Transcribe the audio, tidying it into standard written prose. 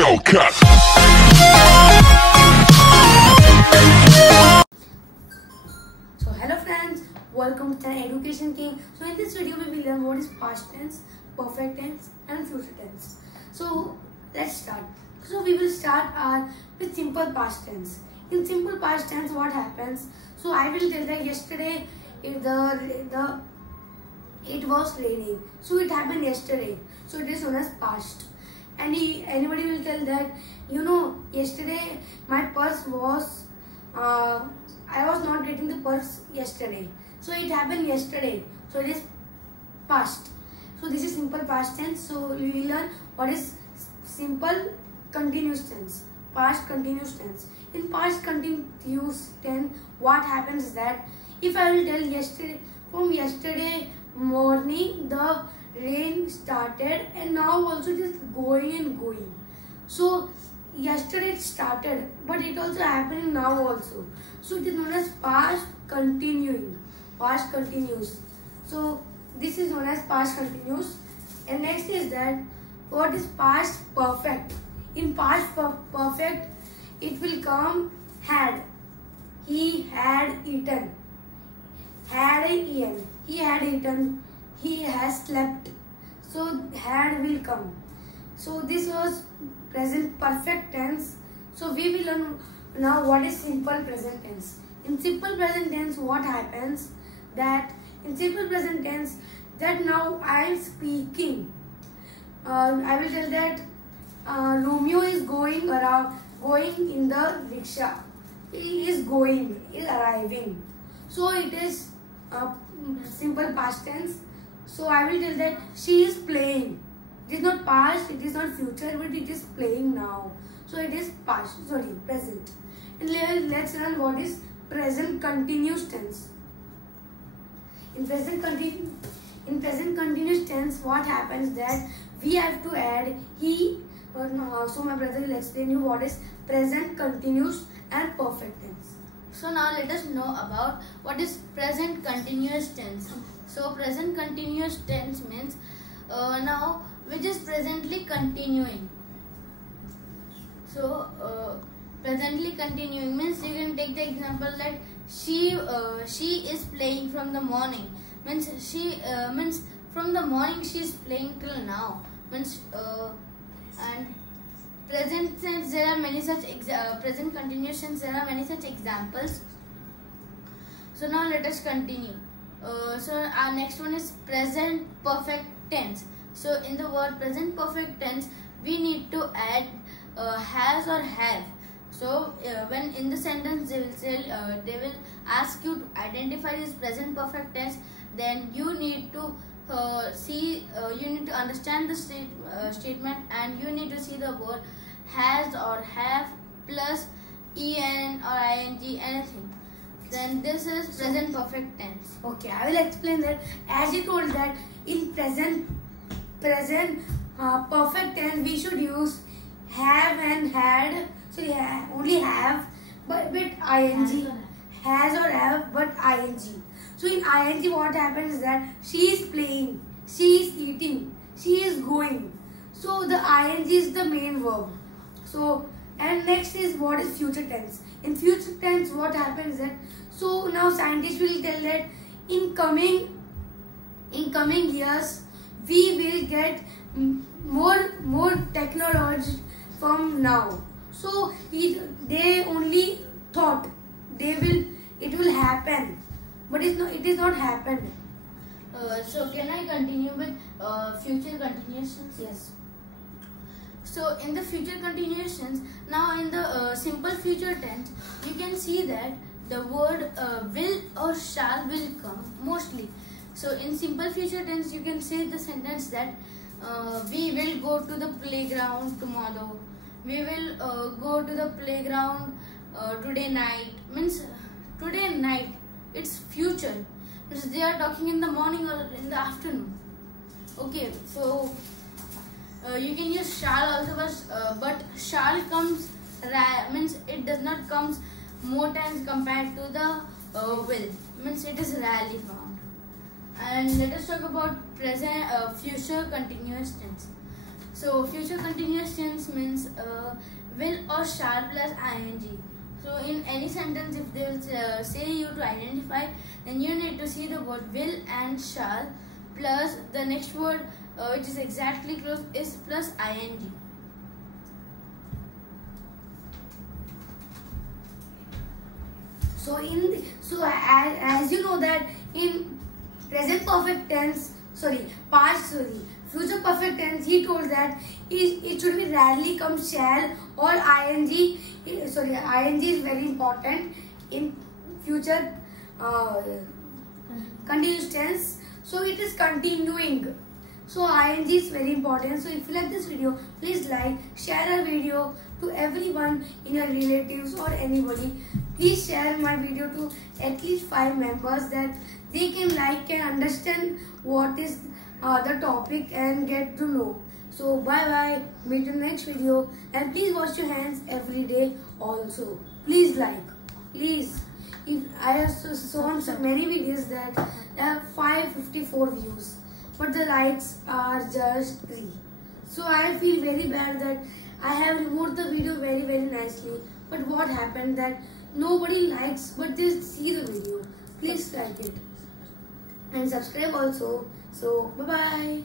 Hellcat. So hello friends, welcome to the Education King. So in this video we will learn what is past tense, perfect tense and future tense. So let's start. So we will start with simple past tense. In simple past tense what happens? So I will tell that yesterday it was raining. So it happened yesterday. So it is known as past. And anybody will tell that, yesterday my purse was, I was not getting the purse yesterday. So it happened yesterday. So it is past. So this is simple past tense. So we will learn what is simple continuous tense, past continuous tense. In past continuous tense, what happens is that if I will tell from yesterday morning the rain started and now also it is going and going. So yesterday it started, but it also happening now also. So it is known as past continuing, past continuous. So this is known as past continuous. And next is that what is past perfect? In past perfect it will come had. He had eaten. Had eaten. He had eaten. He has slept. So had will come. So this was present perfect tense. So we will learn now what is simple present tense. In simple present tense what happens that in simple present tense that now I am speaking. I will tell that Romeo is going in the rickshaw. He is going, is arriving. So it is simple past tense. So I will tell that she is playing. It is not past, it is not future, but it is playing now. So it is present. And let's learn what is present continuous tense. In present continuous tense, what happens that we have to add he or no. So my brother will explain you what is present continuous and perfect tense. So now let us know about what is present continuous tense. So present continuous tense means now which is presently continuing. So presently continuing means you can take the example that she is playing from the morning. Means means from the morning she is playing till now. Means and present tense there are many such present continuous tense there are many such examples. So now let us continue. So our next one is present perfect tense. So in the word present perfect tense we need to add has or have. So when in the sentence they will ask you to identify this present perfect tense, then you need to you need to understand the statement and you need to see the word has or have plus en or ing anything. Then this is present perfect tense. Okay, I will explain that. As you told that in present perfect tense we should use have and had. So yeah, only have but with ing, has or have but ing. So in ing what happens is that she is playing, she is eating, she is going. So the ing is the main verb. So and next is what is future tense. In future tense what happens that so now scientists will tell that in coming years we will get more technology from now. So they only thought it will happen, but it is not happened. So can I continue with future continuous tense? Yes. So in the future continuous tense, now in the simple future tense, you can see that the word will or shall will come mostly. So in simple future tense, you can say the sentence that we will go to the playground tomorrow. We will go to the playground today night. Means today night. It's future. Means they are talking in the morning or in the afternoon. Okay, so you can use shall also, but shall comes means it does not comes more times compared to the will. Means it is rarely found. And let us talk about present future continuous tense. So future continuous tense means will or shall plus ing. So in any sentence, if they will say you to identify, then you need to see the word will and shall plus the next word which is exactly close is plus ing. So as you know that in present perfect tense, future perfect tense, he told that it should be rarely come shall or ing. Ing is very important in future continuous tense. So it is continuing. So ing is very important. So if you like this video, please like, share our video to everyone in your relatives or anybody. Please share my video to at least 5 members that they can like and understand what is the topic and get to know. So bye bye. Meet you in the next video. And please wash your hands every day also. Please like. Please. I have shown so many videos that have 554 views. But the likes are just 3. So I feel very bad that I have removed the video very nicely. But what happened that nobody likes but they see the video. Please like it. And subscribe also. So bye bye.